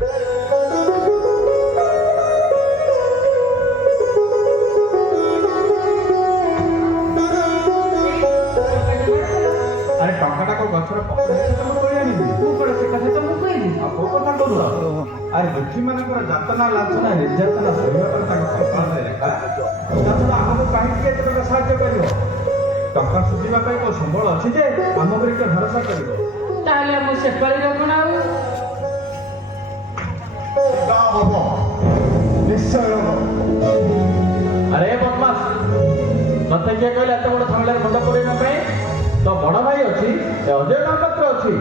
ଆରେ ଟଙ୍କାଟାକୁ ଗଛର ଆରେ ଦୁଃଖୀମାନଙ୍କର ଯାତନା ଲାଞ୍ଚନା ନିର୍ଯାତନା ସହିବା ତାଙ୍କ କପାଳରେ ଲେଖା। ତାଛଡ଼ା ଆମକୁ କାହିଁକି ଏତେ ଟଙ୍କା ସାହାଯ୍ୟ କରିବ? ଟଙ୍କା ସୁଝିବା ପାଇଁ ତ ସମ୍ବଳ ଅଛି ଯେ ଆମ ଉପରେ କିଏ ଭରସା କରିବ? ତାହେଲେ ଆମ ସେପାଳିର କଣ ଆଉ? ହବ ନିଶ୍ଚୟ ହବ। ଆରେ ବଦମାସ, ମତେ କିଏ କହିଲେ ଏତେ ବଡ଼ ଝାମେଲାରେ ମୁଣ୍ଡ ପୁରେଇବା ପାଇଁ? ତ ବଡ଼ ଭାଇ ଅଛି, ଏ ଅଜୟ ମହାପାତ୍ର ଅଛି।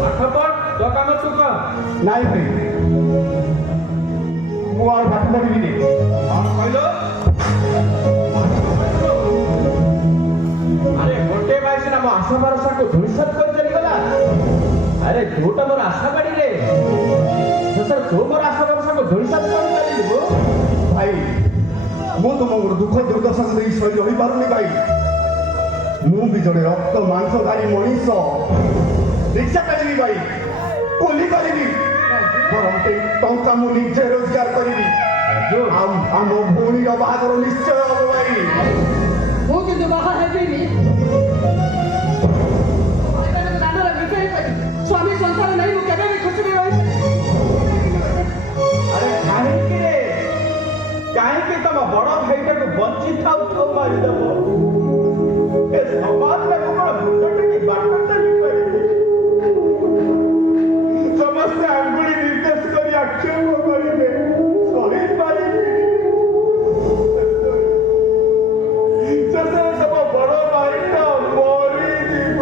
ପାଠ ପଢ, ତୋ କାମ ତୁ କର। ନାଇଁ ଭାଇ, ମୁଁ ଆଉ ପାଠ ପଢିବିନି। କଣ କହିଲ? ଆରେ ଗୋଟେ ଭାଇ ସିନା ମୋ ଆଶା ଭରସାକୁ ଧୂଳିସାତ କରି ଚାଲିଗଲା। ଆରେ ତୁ ତ ମୋର ଆଶା ବାଡ଼ିରେ, ଶେଷରେ ତୁ ମୋର ଆଶା ଭରସାକୁ ଧୂଳିସାତ କରି ଚାଲିଯିବୁ। ଭାଇ, ମୁଁ ତୁମର ଦୁଃଖ ଦୁର୍ଦ୍ଦଶାକୁ ନେଇ ସହି ରହିପାରୁନି ଭାଇ। ମୁଁ ବି ଜଣେ ରକ୍ତ ମାଂସଧାରୀ ମଣିଷ। ରିକ୍ସା କରିବି ଭାଇ, କୋଲି କରିବି, ବରଂ ଟଙ୍କା ମୁଁ ନିଜେ ରୋଜଗାର କରିବି। ଆଉ ଆମ ଭଉଣୀର ବାହାଘର ନିଶ୍ଚୟ ହବ ଭାଇ। ମୁଁ କିନ୍ତୁ ବାହା ହେବିନି। ଦାଣ୍ଡରେ ବିକ୍ରି କରି ସ୍ୱାମୀ ସଂସାର ନେଇ ମୁଁ କେବେ ବି ଖୁସିରେ ରହିପାରିବି। ଆରେ କାହିଁକି ରେ? କାହିଁକି ତମ ବଡ ଭାଇଟାକୁ ବଞ୍ଚିଥାଉ ଥାଉ ମାରିଦବ? ଏ ସମାଜରେ ମୁଁ କଣ ମୁଣ୍ଡ ଟେକି ବାଟ ଚାଲିପାରିବି? ସମସ୍ତେ ଆଙ୍ଗୁଳି ନିର୍ଦ୍ଦେଶ କରି ଆକ୍ଷେପ କରିବେ, ସହିପାରିବି। ଶେଷରେ ତମ ବଡ ଭାଇଟା ମରିଯିବ।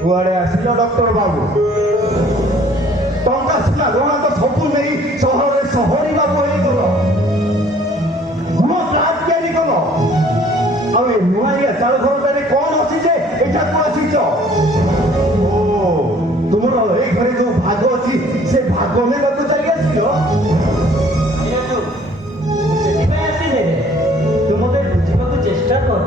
କୁଆଡେ ଆସିଲ ଡକ୍ଟର ବାବୁ? ଟଙ୍କା ସିନା ଗଣା ତ ସବୁ ନେଇ ସହରରେ ସହରୀ ବାବୁ ହେଇଗଲ। ନୂଆ ଫ୍ଲାଟ ତିଆରି କଲ, ଆଉ ଏ ନୂଆଳିଆ ଚାଳ ଘରଟାରେ କଣ ଅଛି ଯେ ଏଠାକୁ ଆସିଛ? ଓ, ତୁମର ଏଇ ଘରେ ଯୋଉ ଭାଗ ଅଛି ସେ ଭାଗ ନେବାକୁ ଚାଲି ଆସିଲ? ସେଥିପାଇଁ ଆସିଲେ ତୁ ମୋତେ ବୁଝିବାକୁ ଚେଷ୍ଟା କର।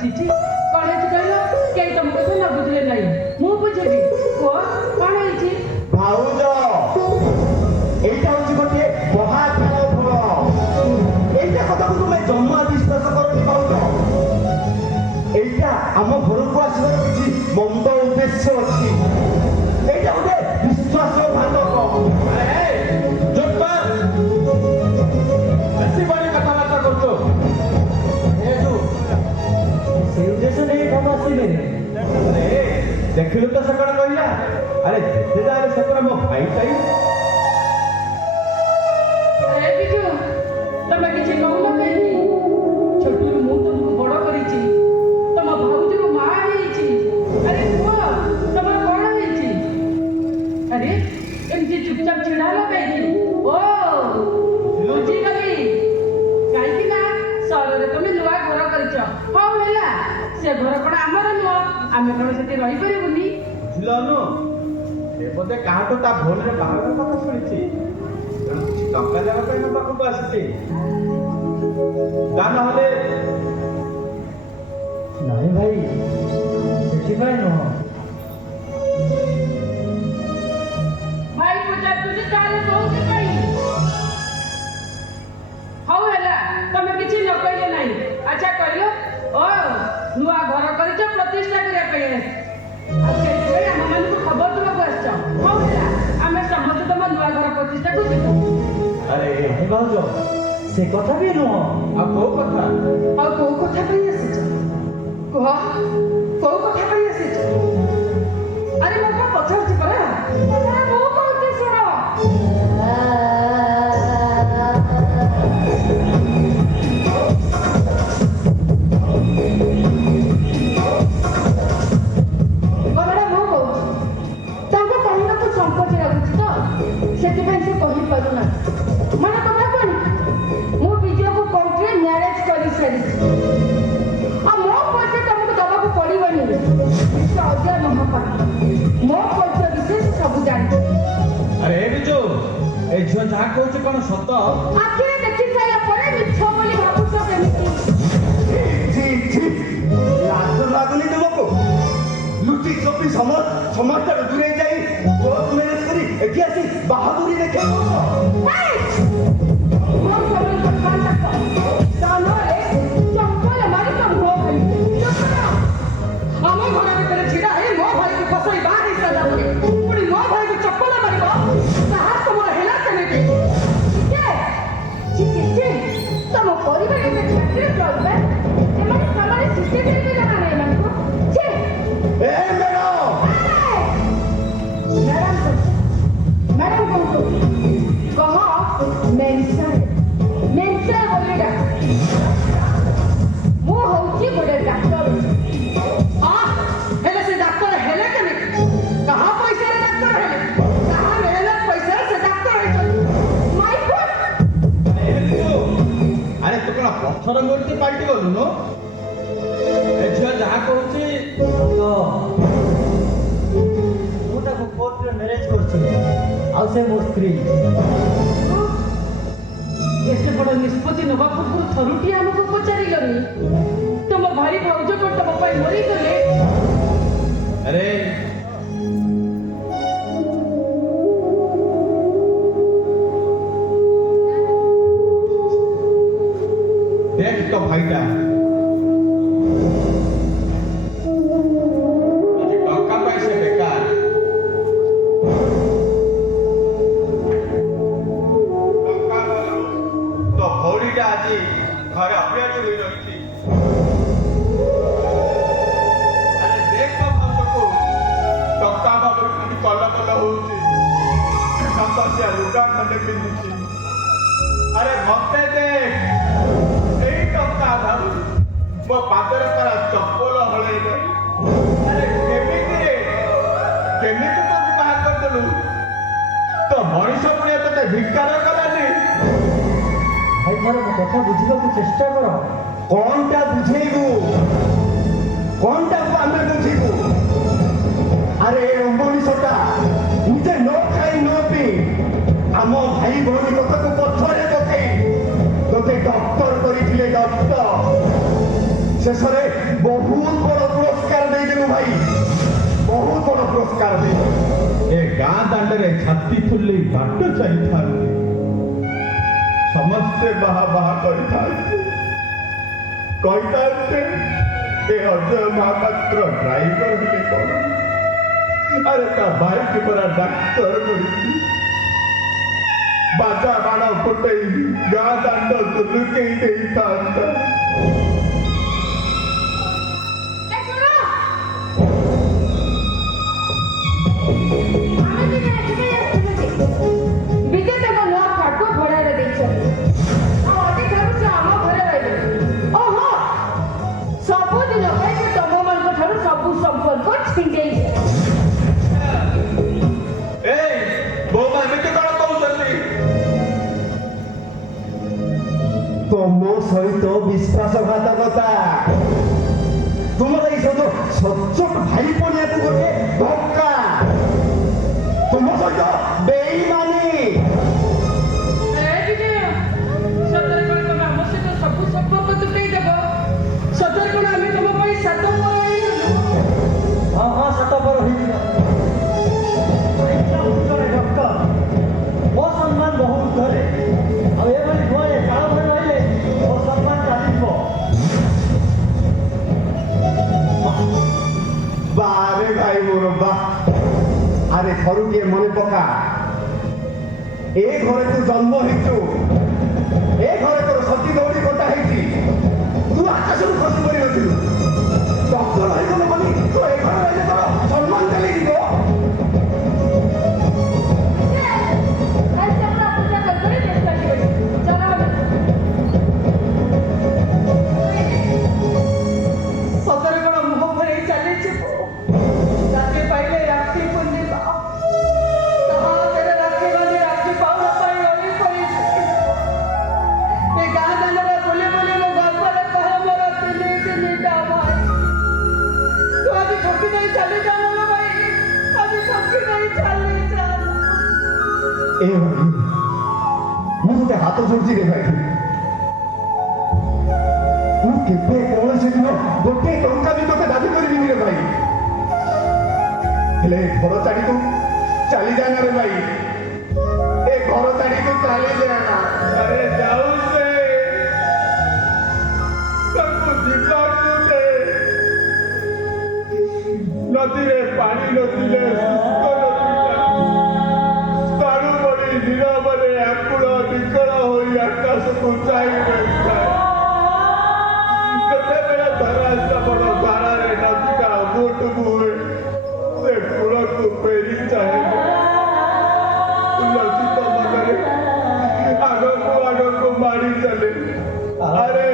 ଚିଠି କଣ ହେଇଛି କହିଲ? କେହି ତମ କଥା ନ ବୁଝିଲେ ନାହିଁ, ମୁଁ ବୁଝିବି। କୁହ କଣ ହେଇଛି? ଭାଉଜ, ଏଇଟା ହଉଛି ଗୋଟିଏ ମହାକାଳ ଫଳ। ଏଇଟା କଥାକୁ ତୁମେ ଜମା ବିଶ୍ୱାସ କରନି ଭାଉଜ। ଏଇଟା ଆମ ଘରକୁ ଆସିବାର କିଛି ମନ୍ଦ ଉଦ୍ଦେଶ୍ୟ ଅଛି। ଏଇଟା ଗୋଟେ ବିଶ୍ୱାସଘାତକ। ବେଶୀ ବଡି କଥାବାର୍ତ୍ତା କରୁଛୁ। ସେଇ ଉଦ୍ଦେଶ୍ୟ ନେଇ କାମ ଆସିଲେ। ଆରେ ଦେଖିଲୁ ତ ସେ କଣ କହିଲା? ଆରେ ଯେତେ ଯାହାହେଲେ ସେ ପୁରା ମୋ ଭାଇଟାଇ। ଆରେ ବିଜୁ, ତମେ କିଛି କହୁନ କାହିଁକି? ଛୋଟରୁ ମୁଁ ତମକୁ ବଡ କରିଛି, ତମ ଭାଉଜକୁ ମା ହେଇଛି। ଆରେ କୁହ, ତମର କଣ ହେଇଛି? ଆରେ ଏମିତି ଚୁପଚାପ ଛିଡା ହେଲା କାହିଁକି? ଓ, ବୁଝିଗଲି। କାହିଁକି ନା ସହରରେ ତମେ ନୂଆ ଘର କରିଛ। ହଉ ହେଲା, ସେ ଘର କଣ ଆମର ନୁହଁ? ଆମେ କଣ ସେଠି ରହିପାରିବୁନି? ବୁଝିଲୁ, ସେ ବୋଧେ କାହାଠୁ ତା ଭଉଣୀର ବାହାଘର କଥା ଶୁଣିଛି, ତେଣୁ କିଛି ଟଙ୍କା ଦେବା ପାଇଁ ମୋ ପାଖକୁ ଆସିଛି। ତା ନହେଲେ ନାଇଁ ଭାଇ, ସେଥିପାଇଁ ନୁହଁ। ଭାଇ ପଚାରୁଛି ତାହେଲେ କହୁଛି କାହିଁ? ହଉ ହେଲା, ତମେ କିଛି ନ କହିଲେ ନାହିଁ। ଆଚ୍ଛା କହିଲ, ଓ ନୂଆ ଘର କରିଛ, ପ୍ରତିଷ୍ଠା କରିବା ପାଇଁ ଆସିଛ, ଆଉ ସେଇଥିପାଇଁ ଆମମାନଙ୍କୁ ଖବର ଦେବାକୁ ଆସିଛ। ହଉ ହେଲା, ଆମେ ସମସ୍ତେ ତମ ନୂଆ ଘର ପ୍ରତିଷ୍ଠାକୁ ଯିବୁ। ଆରେ ନାଇଁ ଭାଉଜ, ସେ କଥା ବି ନୁହଁ। ଆଉ କୋଉ କଥା? ଆଉ କୋଉ କଥା ପାଇଁ ଆସିଛ? କୁହ, କୋଉ କଥା ପାଇଁ ଆସିଛ? ଆରେ ମୁଁ କଣ ପଚାରୁଛି ପରା? ଆରେ ମୁଁ କହୁଛି ଶୁଣ। ସେଥିପାଇଁ ସେ କହିପାରୁନାହିଁ। ମନେ କଥା କଣ? ମୁଁ ଝିଅ ଯାହା କହୁଛି କ'ଣ ସତ? ଆଖିରେ ଦେଖି ସାରିଲା ପରେ ମିଛ ବୋଲି ଭାବୁଛ କେମିତି? ছি, ছি, লাজ লাগুনি তোমাকে লুচি চপি সমাজটার দূরে যাই কোর্ট ম্যারেজ করি এটি আসি বাহাদুরি দেখে এই! ମୋ ସ୍ୱାମୀଙ୍କ କଥା ତାକ। ତା ନହେଲେ ଚପଲ ମାରି ତ ମୁହଁ ଖାଲି। ଚୁପ କର। ଆମ ଘର ଭିତରେ ଛିଡ଼ା ହେଇ ମୋ ଭାଇକୁ ଫସାଇ ବାହା ହେଇ ସାରିଲା ପରେ ପୁଣି ମୋ ଭାଇକୁ ଚପଲ ମାରିବ ତାହା ତମର ହେଲା କେମିତି? ତମ ପରିବାର ଏତେ ଚାକିରି ଚଳିବେ ଏମାନେ ସାମାନ୍ୟ ସିସିଟିଭି ଜଣା ନାହିଁ ଏମାନଙ୍କୁ। ଛି! এ ম্যাডাম ମ୍ୟାଡାମ କୁହନ୍ତୁ। କହ ମେନ୍ସନ୍ ବୋଲି ଡାକ। ମୁଁ ହଉଛି ଗୋଟେ ଡାକ୍ତର। ହଁ ହେଲେ ସେ ଡାକ୍ତର ହେଲେ କେମିତି? କାହା ପଇସାରେ ଡାକ୍ତର ହେଲେ? କାହା ମେହନତ ପଇସାରେ ସେ ଡାକ୍ତର ହେଇଛନ୍ତି? ମାଇ ଗଡ୍! ଆରେ ତୁ କ'ଣ ପଥର ମୂର୍ତ୍ତି ପାଲଟି ଗଲୁନୁ? ଏ ଝିଅ ଯାହା କହୁଛି ସତ। ମୁଁ ତାକୁ କୋର୍ଟରେ ମ୍ୟାରେଜ କରିଛି ଆଉ ସେ ମୋ ସ୍ତ୍ରୀ। ଏତେ ବଡ଼ ନିଷ୍ପତ୍ତି ନେବା ପୂର୍ବରୁ ଥରୁଟିଏ ଆମକୁ ପଚାରିଲନି? ତମ ଭାଇ ଭାଉଜ କ'ଣ ତମ ପାଇଁ ମରିଗଲେ? ଆରେ দেখ তো ভাইটা আজ টଙ୍କା পাইছে বেকার। টଙ୍କା বলো তো ভৌড়িটা আজি ঘরে অপেয়ারি হয়ে রয়েছে। আরে দেখ তো ভাবকু টଙ୍କା বাবু কেমনি কল কল হচ্ছে। সন্তোষিয়া লুগা খন্ডে পিঁধুছি। আরে মতে দেখ এই টଙ୍କା ଭାବୁ ମୋ ପାଦରେ ପରା ଚପଲ ହଳେଇ ଦେଇ। ଆରେ କେମିତି ତ ବିବାହ କରିଦେଲୁ? ତ ମଣିଷ ପୁଣି ତତେ ଭିକାର କଲାନି? ଭାଇ ଥରେ ମୋ କଥା ବୁଝିବାକୁ ଚେଷ୍ଟା କର। কোনটা বুঝেইবু কোনটাକୁ ଆମେ ବୁଝିବୁ? আরে মনীষটা নিজে ন খাই ন পি ଆମ ଭାଇ ଭଉଣୀ କଥାକୁ ପଛରେ ପକେଇ ତୋତେ ଡକ୍ଟର କରିଥିଲେ ଡକ୍ଟର। ଶେଷରେ ବହୁତ ବଡ଼ ପୁରସ୍କାର ଦେଇଦେଲୁ ଭାଇ, ବହୁତ ବଡ଼ ପୁରସ୍କାର ଦେଇଦେଲୁ। ଏ ଗାଁ ଦାଣ୍ଡରେ ଛାତି ଫୁଲେଇ ବାଟ ଚାଲିଥାନ୍ତି, ସମସ୍ତେ ବାହା କରିଥାନ୍ତି, କହିଥାନ୍ତେ ଏ ଅଜୟ ମହାପାତ୍ର ଡ୍ରାଇଭର ହେଲେ କଣ? ଆରେ ତା ବାଇକ ପରା ଡାକ୍ତର କରିଛି। ବାଜା ବାଣ ଫୁଟେଇ ଗାଁ ଦାଣ୍ଡକୁ ଲୁକେଇ ଦେଇଥାନ୍ତା। ବିଜୟ ତାଙ୍କ ନୂଆ ଫାଟକୁ ଭଡ଼ାରେ ଦେଇଛନ୍ତି ଆଉ ଅଧିକାଂଶ ସେ ଆମ ଘରେ ରହିବେ। ଓହୋ, ସବୁଦିନ ପାଇଁ ସେ ତମମାନଙ୍କ ଠାରୁ ସବୁ ସମ୍ପର୍କ ଛିଣ୍ଡେଇ ଏଇ ବୋଉମା ଏମିତି କଣ କହୁଛନ୍ତି? ତମ ସହିତ ବିଶ୍ୱାସଘାତକତା, ତୁମର ଏଇ ସବୁ ସଚ୍ଚୋଟ ଭାଇ ପଡ଼ିଆକୁ ଗୋଟେ ଧକ୍କା, ତୁମ ସହିତ ବେଇମାନି। ସତରେ କଣ ତମେ ଆମ ସହିତ ସବୁ ସମ୍ପର୍କ ତୁଟେଇ ଦେବ? ସତରେ କଣ ଆମେ ତମ ପାଇଁ ସାତ ପର ହେଇଗଲୁ? ହଁ ହଁ ସତ ପର ହେଇଯିବ। ଜଣେ ଡକ୍ଟର ମୋ ସମ୍ମାନ ବହୁତ ଧରେ ଆଉ ଏଭଳି ଘରେ ତାଳ ଧରି ରହିଲେ ମୋ ସମ୍ମାନ ଚାଲିଯିବ। ବାରେ ଭାଇ ମୋର ବା, ଆରେ ଥରୁଟିଏ ମନେ ପକା, ଏ ଘରେ ତୁ ଜନ୍ମ ହେଇଛୁ, ଏ ଘରେ ତୋର ସତୀ ଦୌଡ଼ି କଟା ହେଇଛି, ତୁ ଆକାଶରୁ ଖସି ପଡ଼ିନଥିଲୁ। ଡକ୍ଟର ହେଇଗଲ ବୋଲି ତୁ ଏ ଘରେ ରହିଲେ ତୋର ସମ୍ମାନ ଚାଲିଯିବ। ଆଜି আমরা পূজা করে চেষ্টা করি। চলো হবে। ସତରେ କଣ ମୁହଁ ଘରେଇ ଚାଲିଯିବ? ରାତି ପାଇଲେ ରାକ୍ଷୀ ପୂର୍ଣ୍ଣିମା, ତାହା ହାତରେ ରାକ୍ଷୀ ବାନ୍ଧି ରାକ୍ଷୀ ପାଉଣା ପାଇଁ ଅଳି କରିଛି। ଏ ଗାଁ ଦାଣ୍ଡରେ ବୁଲି ବୁଲି ମୋ ଗର୍ବରେ କହେ ମୋର ତିନିଟା ଭାଇ। ତୁ ଆଜି ଠକି ଦେଇ ଚାଲିଯା ମୋର ଭାଇ, ଆଜି ଠକି ଦେଇ ଚାଲିଯା। ଏ ଭାଇ ହାତ ଯୋଡୁଛି ରେ ଭାଇ ମୁଁ କେବେ କୌଣସି ଦିନ ଗୋଟିଏ ଟଙ୍କା ବି ତୋତେ ଦାବି କରିବିନି ରେ ଭାଇ ହେଲେ ଘର ଛାଡି ତୁ ଚାଲିଯା ନା ରେ ଭାଇ ଏ ଘର ଛାଡି ତୁ ଚାଲିଯା ନା अरे जाऊ से ତାକୁ ଯିବାକୁ ଦେ ନଦୀରେ ପାଣି ନଥିଲେ ଶୁଷ୍କ ନଦୀଟା ସ୍ଥାଣୁ ପରି ନୀରବରେ ଆକୁଳ ବିକଳ ହୋଇ ଆକାଶକୁ ଚାହିଁ ରହିଥାଏ କେତେବେଳେ ଧରାଶ୍ରବଣ ଧାରାରେ ନଦୀଟା ବୁଟ ହୁଏ ସେ କୂଳକୁ ଫେରି ଚାହିଁବ ଲସିତ ମନରେ ଆଗକୁ ଆଗକୁ ମାଡ଼ି ଚାଲେ ଆରେ